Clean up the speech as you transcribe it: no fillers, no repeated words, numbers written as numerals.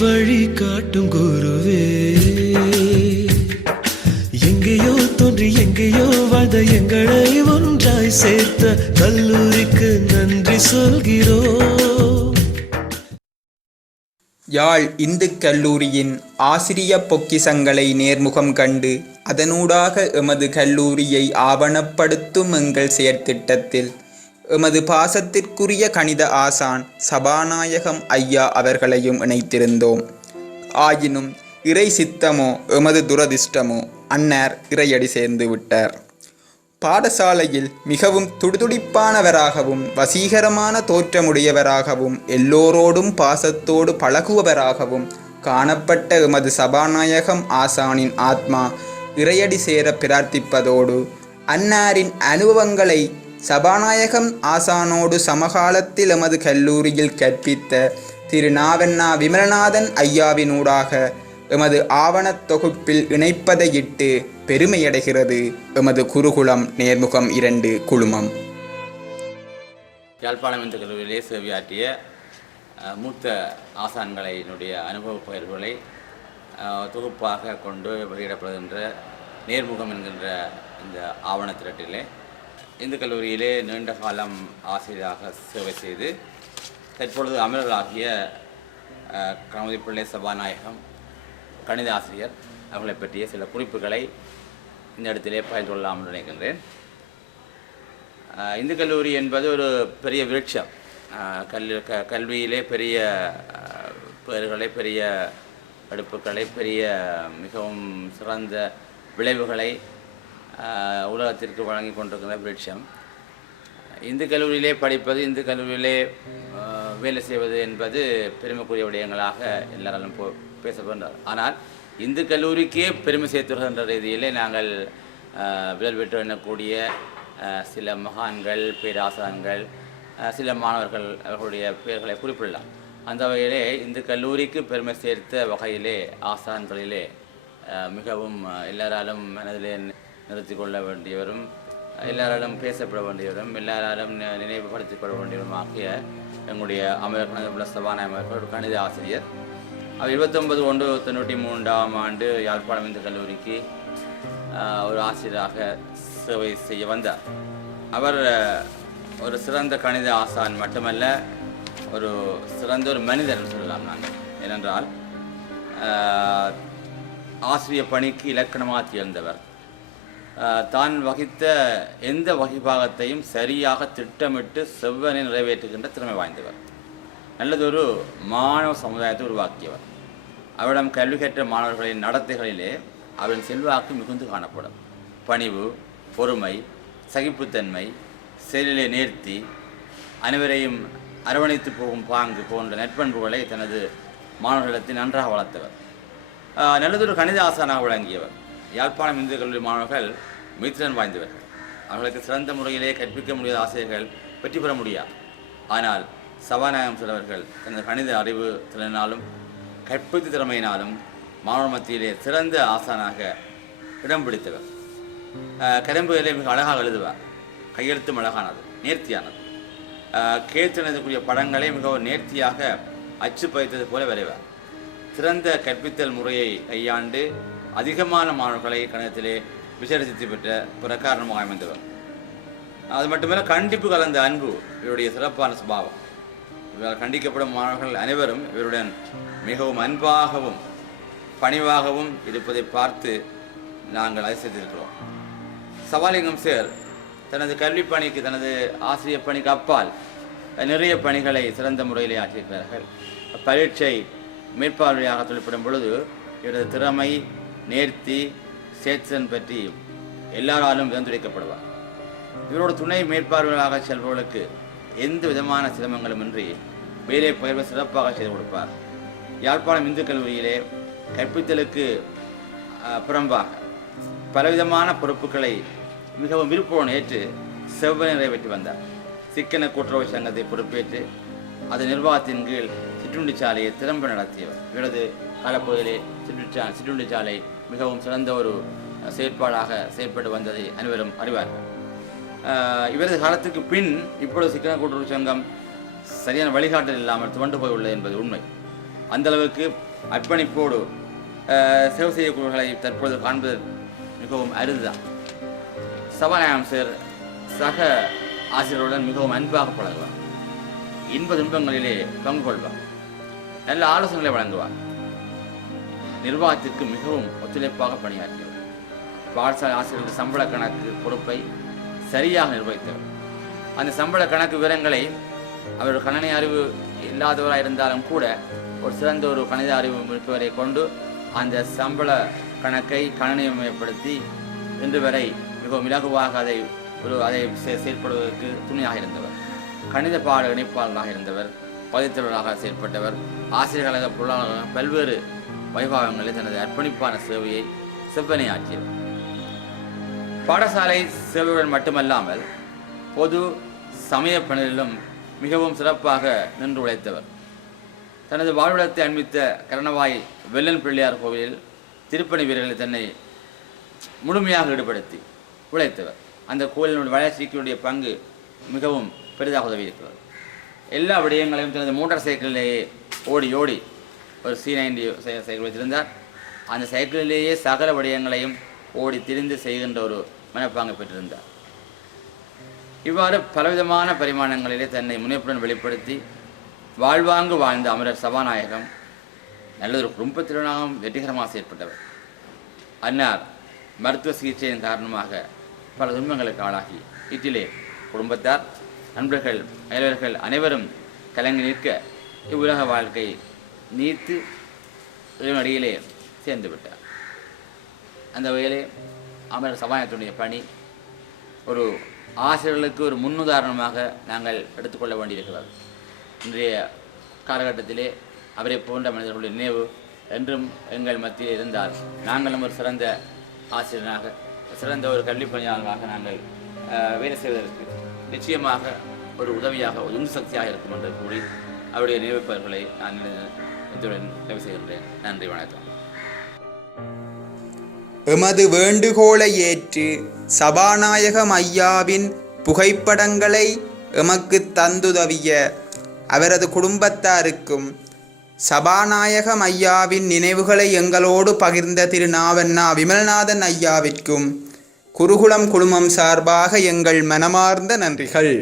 வழி காட்டும் குருவே, எங்கேயோ தோன்றி எங்கேயோ வாழ்ந்த எங்களை ஒன்றாய் சேர்த்த கல்லூரிக்கு நன்றி சொல்கிறோம். யாழ் இந்து கல்லூரியின் ஆசிரிய பொக்கிசங்களை நேர்முகம் கண்டு அதனூடாக எமது கல்லூரியை ஆவணப்படுத்தும் எங்கள் செயற்திட்டத்தில் எமது பாசத்திற்குரிய கணித ஆசான் சபாநாயகம் ஐயா அவர்களையும் இணைத்திருந்தோம். ஆயினும் இறை சித்தமோ எமது துரதிர்ஷ்டமோ அன்னார் இறையடி சேர்ந்து விட்டார். பாடசாலையில் மிகவும் துடிதுடிப்பானவராகவும் வசீகரமான தோற்றமுடையவராகவும் எல்லோரோடும் பாசத்தோடு பழகுவவராகவும் காணப்பட்ட எமது சபாநாயகம் ஆசானின் ஆத்மா இறையடி சேர பிரார்த்திப்பதோடு அன்னாரின் அனுபவங்களை சபாநாயகம் ஆசானோடு சமகாலத்தில் எமது கல்லூரியில் கற்பித்த திரு நாவண்ணா விமலநாதன் ஐயாவினூடாக எமது ஆவணத் தொகுப்பில் இணைப்பதையிட்டு பெருமையடைகிறது எமது குருகுலம் நேர்முகம் 2 குழுமம். யாழ்ப்பாணம் இந்து கல்லூரியிலே சேவையாற்றிய மூத்த ஆசான்களினுடைய அனுபவ பகிர்வுகளை தொகுப்பாக கொண்டு வெளியிடப்படுகின்ற நேர்முகம் என்கின்ற இந்த ஆவண திரட்டிலே இந்து கல்லூரியிலே நீண்ட காலம் ஆசிரியராக சேவை செய்து தற்பொழுது அமரராகிய கணபதி பிள்ளை சபாநாயகம் கணித ஆசிரியர் அவர்களை பற்றிய சில குறிப்புகளை இந்த இடத்திலே பகிர்ந்து கொள்ளலாம்னு நினைக்கின்றேன். இந்து கல்லூரி என்பது ஒரு பெரிய விருட்சம். கல்வியிலே பெரிய பெயர்களை, பெரிய எடுப்புகளை, பெரிய மிகவும் சிறந்த விளைவுகளை உலகத்திற்கு வழங்கி கொண்டிருக்கிற விருட்சம். இந்து கல்லூரியிலே படிப்பது, இந்து கல்லூரியிலே வேலை செய்வது என்பது பெருமைக்குரிய விடயங்களாக எல்லாராலும் பேசப்படுகின்றார். ஆனால் இந்து கல்லூரிக்கே பெருமை சேர்த்துகின்ற ரீதியிலே நாங்கள் விரல் விட்டு எண்ணக்கூடிய சில மகான்கள், பேராசான்கள், சில மாணவர்கள் அவர்களுடைய பெயர்களை குறிப்பிடலாம். அந்த வகையிலே இந்து கல்லூரிக்கு பெருமை சேர்த்த வகையிலே ஆசான்களிலே மிகவும் எல்லாராலும் மனதிலே நிறுத்தி கொள்ள வேண்டியவரும், எல்லாராலும் பேசப்பட வேண்டியவரும், எல்லாராலும் நினைவுபடுத்திக் கொள்ள வேண்டியவரும் ஆகிய எங்களுடைய அமரர் சபாநாயகர் ஒரு கணித ஆசிரியர். அவர் 29/1/93 ஆண்டு யாழ்ப்பாணம் இந்து கல்லூரிக்கு ஒரு ஆசிரியராக சேவை செய்ய வந்தார். அவர் ஒரு சிறந்த கணித ஆசான் மட்டுமல்ல, ஒரு சிறந்த ஒரு மனிதர் சொல்லலாம் நாங்கள். ஏனென்றால் ஆசிரிய பணிக்கு இலக்கணமாக திகழ்ந்தவர். தான் வகித்த எந்த வகிபாகத்தையும் சரியாக திட்டமிட்டு செவ்வனை நிறைவேற்றுகின்ற திறமை வாய்ந்தவர். நல்லதொரு மாணவ சமுதாயத்தை உருவாக்கியவர். அவரிடம் கல்வி கற்ற மாணவர்களின் நடத்தைகளிலே அவரின் செல்வாக்கு மிகுந்து காணப்படும். பணிவு, பொறுமை, சகிப்புத்தன்மை, செயலிலே நேர்த்தி, அனைவரையும் அரவணைத்து போகும் பாங்கு போன்ற நற்பண்புகளை தனது மாணவர்களிடத்தில் நன்றாக வளர்த்தவர். நல்லதொரு கணித ஆசானாக விளங்கியவர். யாழ்ப்பாணம் இந்து கல்லூரி மாணவர்கள் மிகத்திறன் வாய்ந்தவர்கள். அவர்களுக்கு சிறந்த முறையிலே கற்பிக்க முடியாத ஆசிரியர்கள் வெற்றி பெற முடியாது. ஆனால் சபாநாயகம் சிலவர்கள் தனது கணித அறிவு திறனாலும் கற்பித்து திறமையினாலும் மாணவர் மத்தியிலே சிறந்த ஆசானாக இடம் பிடித்தவர். கரும்புகளை மிக அழகாக எழுதுவார். கையெழுத்தும் அழகானது, நேர்த்தியானது. கேட்டெழுதக்கூடிய படங்களை மிகவும் நேர்த்தியாக அச்சு பதித்தது போல வரைவார். சிறந்த கற்பித்தல் முறையை கையாண்டு அதிகமான மாணவர்களை கணிதத்திலே விசேஷத்தை பெற்ற பிரகாரணமாக அமைந்தவர். அது மட்டுமல்ல, கண்டிப்பு கலந்த அன்பு இவருடைய சிறப்பான சுபாவம். இவரால் கண்டிக்கப்படும் மாணவர்கள் அனைவரும் இவருடன் மிகவும் அன்பாகவும் பணிவாகவும் இருப்பதை பார்த்து நாங்கள் அதிசயித்திருக்கிறோம். சபாலிங்கம் சார் தனது கல்வி பணிக்கு, தனது ஆசிரியர் பணிக்கு அப்பால் நிறைய பணிகளை சிறந்த முறையிலே ஆற்றியிருக்கிறார்கள். பரீட்சை மேற்பார்வையாக தொழிற்படும் பொழுது இவரது திறமை, நேர்த்தி, சேட்சன் பற்றி எல்லாராலும் விதந்துரைக்கப்படுவார். இவரோட துணை மேற்பார்வையாக செல்பவர்களுக்கு எந்த விதமான சிரமங்களுமின்றி வேலை பயிர்வை சிறப்பாக செய்து கொடுப்பார். யாழ்ப்பாணம் இந்து கல்லூரியிலே கற்பித்தலுக்கு புறம்பாக பலவிதமான பொறுப்புகளை மிகவும் விருப்பம் ஏற்று செவ்வனை நிறைவேற்றி வந்தார். சிக்கன கூட்டுறவு சங்கத்தை பொறுப்பேற்று அது நிர்வாகத்தின் கீழ் சிற்றுண்டி சாலையை திறம்பட நடத்தியவர். இவரது காலப்பகுதியிலே சிற்றுண்டி சாலை மிகவும் சிறந்த ஒரு செயற்பாடாக செயற்பட்டு வந்ததை அனைவரும் அறிவார்கள். இவரது காலத்துக்கு பின் இப்பொழுது சிக்கன கூட்டுறவு சங்கம் சரியான வழிகாட்டல் இல்லாமல் துவண்டு போய் உள்ளது என்பது உண்மை. அந்தளவுக்கு அர்ப்பணிப்போடு சேவை செய்யக்கூடியவர்களை தற்பொழுது காண்பது மிகவும் அரிதுதான். சபாநாயகம் சார் சக ஆசிரியர்களுடன் மிகவும் அன்பாக பழகுவார். இன்ப துன்பங்களிலே பங்கு கொள்வார். நல்ல ஆலோசனைகளை வழங்குவார். நிர்வாகத்திற்கு மிகவும் ஒத்துழைப்பாக பணியாற்றியவர். பாடசாலை ஆசிரியர்கள் சம்பள கணக்கு பொறுப்பை சரியாக நிர்வகித்தவர். அந்த சம்பள கணக்கு விவரங்களை அவர் கணனி அறிவு இல்லாதவராக இருந்தாலும் கூட ஒரு சிறந்த ஒரு கணித அறிவு இருப்பவரை கொண்டு அந்த சம்பள கணக்கை கணனிமயப்படுத்தி இன்று வரை மிகவும் இலகுவாக அதை செயல்படுவதற்கு துணையாக இருந்தவர். கணித பாட இணைப்பாளராக இருந்தவர். பதித்தவராக செயல்பட்டவர். ஆசிரியர்களாக பொருளாளராக பல்வேறு வைபாகங்களில் தனது அர்ப்பணிப்பான சேவையை செவ்வனையாற்றியவர். பாடசாலை சேவையுடன் மட்டுமல்லாமல் பொது சமய பணிகளிலும் மிகவும் சிறப்பாக நின்று உழைத்தவர். தனது வாழ்விடத்தை அண்மித்த கரணவாய் வெள்ளன் பிள்ளையார் கோவிலில் திருப்பணி வீரர்களை தன்னை முழுமையாக ஈடுபடுத்தி உழைத்தவர். அந்த கோவிலினுடைய வளர்ச்சிக்குடைய பங்கு மிகவும் பெரிதாக உதவி இருக்கிறது. எல்லா விடயங்களையும் தனது மோட்டார் சைக்கிளிலேயே ஓடி ஒரு C90 சைக்கிள் வைத்திருந்தார். அந்த சைக்கிளிலேயே சகல விடயங்களையும் ஓடி திரிந்து செய்கின்ற ஒரு மனப்பாங்கு பெற்றிருந்தார். இவ்வாறு பலவிதமான பரிமாணங்களிலே தன்னை முனைப்புடன் வெளிப்படுத்தி வாழ்வாங்கு வாழ்ந்த அமரர் சபாநாயகம் நல்லதொரு குடும்பத்தினராகவும் வெற்றிகரமாக செயற்பட்டவர். அன்னார் மருத்துவ சிகிச்சையின் காரணமாக பல துன்பங்களுக்கு ஆளாகி வீட்டிலே குடும்பத்தார், நண்பர்கள், அயலவர்கள் அனைவரும் கலங்கி நிற்க இவ்வுலக வாழ்க்கை நீத்து இறைவனடியிலே சேர்ந்து விட்டார். அந்த வகையிலே அமரர் சபாநாயகத்துடைய பணி ஒரு ஆசிரியர்களுக்கு ஒரு முன்னுதாரணமாக நாங்கள் எடுத்துக்கொள்ள வேண்டியிருக்கிறது. இன்றைய காலகட்டத்திலே அவரை போன்ற மனிதர்களுடைய நினைவு என்றும் எங்கள் மத்தியில் இருந்தால் நாங்களும் ஒரு சிறந்த ஆசிரியராக, சிறந்த ஒரு கல்வி பணியாளராக நாங்கள் வேலை செய்வதற்கு நிச்சயமாக ஒரு உதவியாக, ஒரு உந்து சக்தியாக இருக்கும் என்று கூறி அவருடைய நினைவுப்பவர்களை நான் இத்துடன் நிறைவு செய்கின்றேன். நன்றி, வணக்கம். எமது வேண்டுகோளை ஏற்று சபாநாயகம் ஐயாவின் புகைப்படங்களை எமக்கு தந்துதவிய அவரது குடும்பத்தாருக்கும் சபாநாயகம் ஐயாவின் நினைவுகளை எங்களோடு பகிர்ந்த திரு நாவண்ணா விமல்நாதன் ஐயாவிற்கும் குருகுலம் குழுமம் சார்பாக எங்கள் மனமார்ந்த நன்றிகள்.